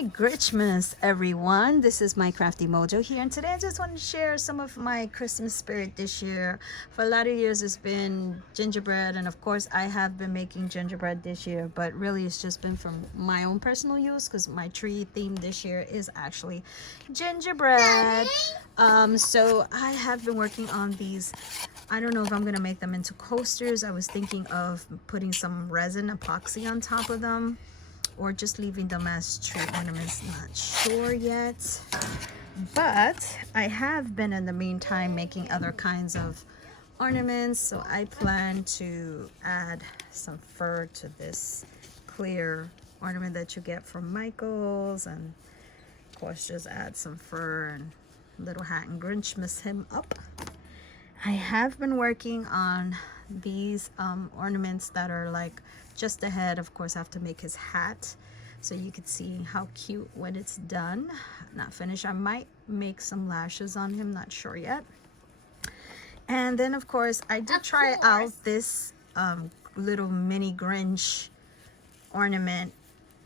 Merry Grinchmas, everyone. This is my Crafty Mojo here, and today I just want to share some of my Christmas spirit this year. For a lot of years, it's been gingerbread, and of course, I have been making gingerbread this year, but really, it's just been for my own personal use because my tree theme this year is actually gingerbread. So I have been working on these. I don't know if I'm gonna make them into coasters. I was thinking of putting some resin epoxy on top of them, or just leaving them as tree ornaments. Not sure yet, but I have been in the meantime making other kinds of ornaments. So I plan to add some fur to this clear ornament that you get from Michael's, and of course just add some fur and little hat and Grinchmas him up. I have been working on these ornaments that are like just the head. Of course I have to make his hat so you can see how cute when it's done. Not finished. I might make some lashes on him, not sure yet. And then of course I did try out this little mini Grinch ornament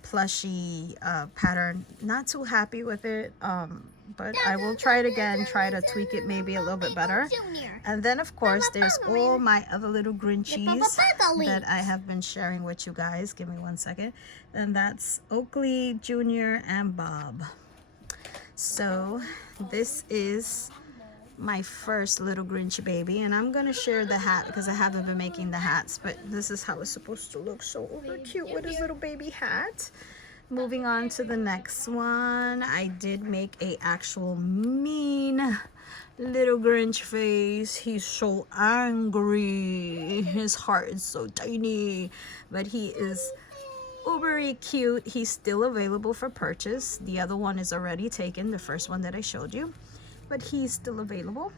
plushy pattern. Not too happy with it, but I will try it again, try to tweak it maybe a little bit better. And then of course there's all my other little Grinchies that I have been sharing with you guys. Give me one second. And that's Oakley Jr. and Bob. So this is my first little Grinch baby, and I'm gonna share the hat because I haven't been making the hats, but this is how it's supposed to look. So over cute with his little baby hat. Moving on to the next one, I did make a actual mean little Grinch face. He's so angry, his heart is so tiny, but he is ubery cute. He's still available for purchase. The other one is already taken, the first one that I showed you, but he's still available.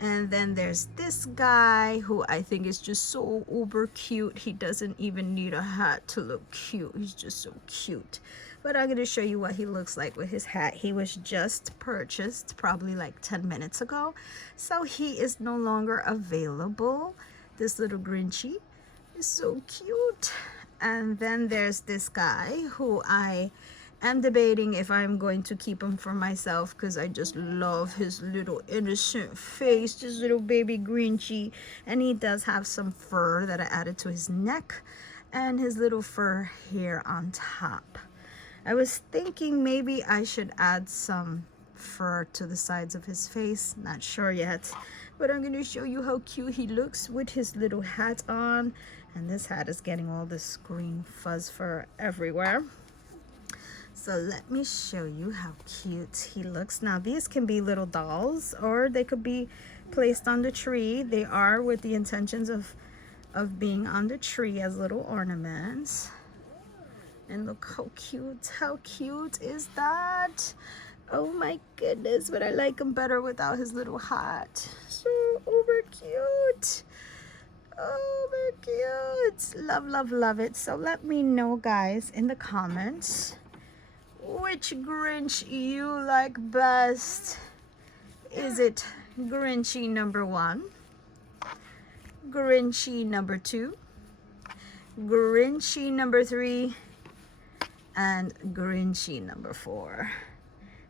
And then there's this guy who I think is just so uber cute. He doesn't even need a hat to look cute. He's just so cute. But I'm going to show you what he looks like with his hat. He was just purchased probably like 10 minutes ago, so he is no longer available. This little Grinchy is so cute. And then there's this guy who I am debating if I'm going to keep him for myself because I just love his little innocent face, this little baby Grinchy. And he does have some fur that I added to his neck and his little fur hair on top. I was thinking maybe I should add some fur to the sides of his face. Not sure yet, but I'm going to show you how cute he looks with his little hat on. And this hat is getting all this green fuzz fur everywhere. So let me show you how cute he looks. Now these can be little dolls, or they could be placed on the tree. They are with the intentions of being on the tree as little ornaments. And look how cute is that? Oh my goodness, but I like him better without his little hat. So over cute. Over cute. Love, love, love it. So let me know, guys, in the comments which Grinch you like best. Is it Grinchy number 1, Grinchy number 2, Grinchy number 3, and Grinchy number 4?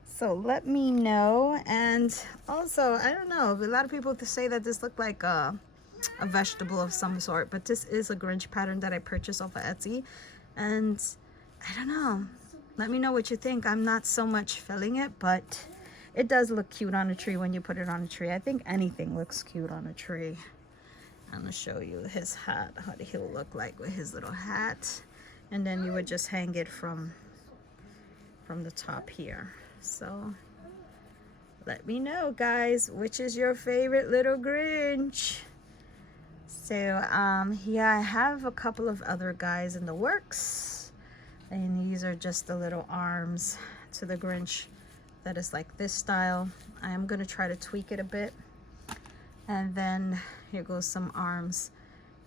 So let me know. And also, I don't know, a lot of people say that this looked like a vegetable of some sort, but this is a Grinch pattern that I purchased off of Etsy, and I don't know. Let me know what you think. I'm not so much feeling it, but it does look cute on a tree when you put it on a tree. I think anything looks cute on a tree. I'm gonna show you his hat, how he'll look like with his little hat, and then you would just hang it from the top here. So let me know, guys, which is your favorite little Grinch. So yeah, I have a couple of other guys in the works, and these are just the little arms to the Grinch that is like this style. I am going to try to tweak it a bit. And then here goes some arms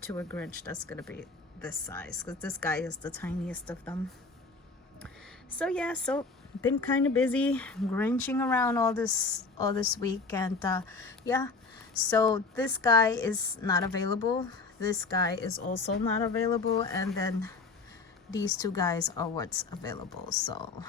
to a Grinch that's going to be this size, because this guy is the tiniest of them. So yeah, so been kind of busy Grinching around all this week, and yeah, so this guy is not available. This guy is also not available, and then these two guys are what's available. So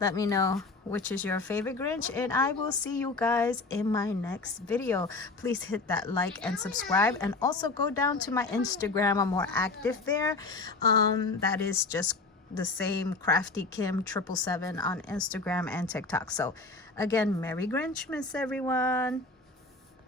let me know which is your favorite Grinch, and I will see you guys in my next video. Please hit that like and subscribe, and also go down to my Instagram. I'm more active there. That is just the same, Crafty Kim 777 on Instagram and TikTok. So again, Merry Grinchmas, everyone.